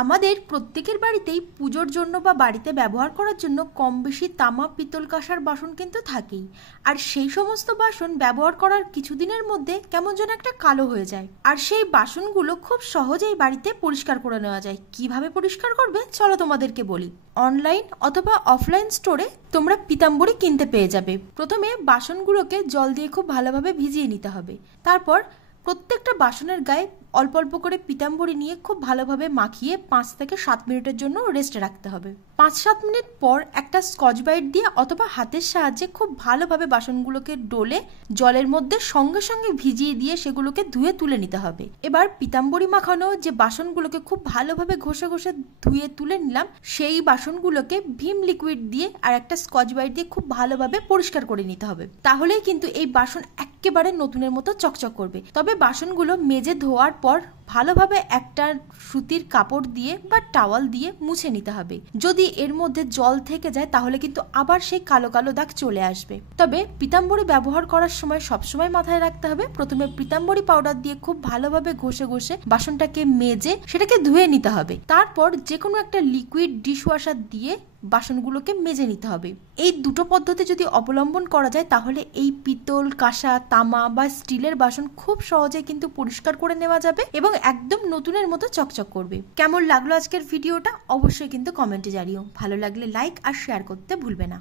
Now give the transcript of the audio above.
আমাদের প্রত্যেকের বাড়িতেই পুজোর জন্য বা বাড়িতে ব্যবহার করার জন্য কম বেশি তামা পিতল কাঁসার বাসন কিন্তু থাকেই। আর সেই সমস্ত বাসন ব্যবহার করার কিছুদিনের মধ্যে কেমন যেন একটা কালো হয়ে যায়। আর সেই বাসনগুলো খুব সহজেই বাড়িতে পরিষ্কার করে নেওয়া যায়। কিভাবে পরিষ্কার করবে চলো তোমাদেরকে বলি। অনলাইন অথবা অফলাইন স্টোরে তোমরা পিতাম্বরী কিনতে পেয়ে যাবে। প্রথমে বাসনগুলোকে জল দিয়ে খুব ভালোভাবে ভিজিয়ে নিতে হবে। তারপর প্রত্যেকটা বাসনের গায়ে অল্প অল্প করে পিতাম্বরী নিয়ে খুব ভালোভাবে মাখিয়ে 5 থেকে 7 মিনিটের জন্য রেস্টে রাখতে হবে। 5-7 মিনিট পর একটা স্কচ ব্রাইট দিয়ে অথবা হাতের সাহায্যে খুব ভালোভাবে বাসনগুলোকে ডলে জলের মধ্যে সঙ্গে সঙ্গে ভিজিয়ে দিয়ে সেগুলোকে ধুয়ে তুলে নিতে হবে। এবার পিতাম্বরী মাখানো যে বাসনগুলোকে খুব ভালোভাবে ঘষে ঘষে ধুয়ে তুলে নিলাম, সেই বাসনগুলোকে ভিম লিকুইড দিয়ে আর একটা স্কচ ব্রাইট দিয়ে খুব ভালোভাবে পরিষ্কার করে নিতে হবে। তাহলেই কিন্তু এই বাসন একেবারে নতুনের মতো চকচক করবে। তবে বাসনগুলো মেজে ধোয়ার পর ভালোভাবে একটা সুতির কাপড় দিয়ে বা টাওয়াল দিয়ে মুছে নিতে হবে। যদি এর মধ্যে জল থেকে যায় তাহলে কিন্তু আবার সেই কালো কালো দাগ চলে আসবে। তবে পিতাম্বরী ব্যবহার করার সময় সবসময় মাথায় রাখতে হবে, প্রথমে পিতাম্বরী পাউডার দিয়ে খুব ভালোভাবে ঘষে ঘষে বাসনটাকে মেজে সেটাকে ধুয়ে নিতে হবে। তারপর যে কোনো একটা লিকুইড ডিশওয়াশার দিয়ে বাসনগুলোকে মেজে নিতে হবে। এই দুটো পদ্ধতি যদি অবলম্বন করা যায় তাহলে এই পিতল, কাঁসা, তামা বা স্টিলের বাসন খুব সহজে কিন্তু পরিষ্কার করে নেওয়া যাবে এবং একদম নতুনের মতো চকচক করবে। কেমন লাগলো আজকের ভিডিওটা অবশ্যই কিন্তু কমেন্টে জানিও। ভালো লাগলে লাইক আর শেয়ার করতে ভুলবে না।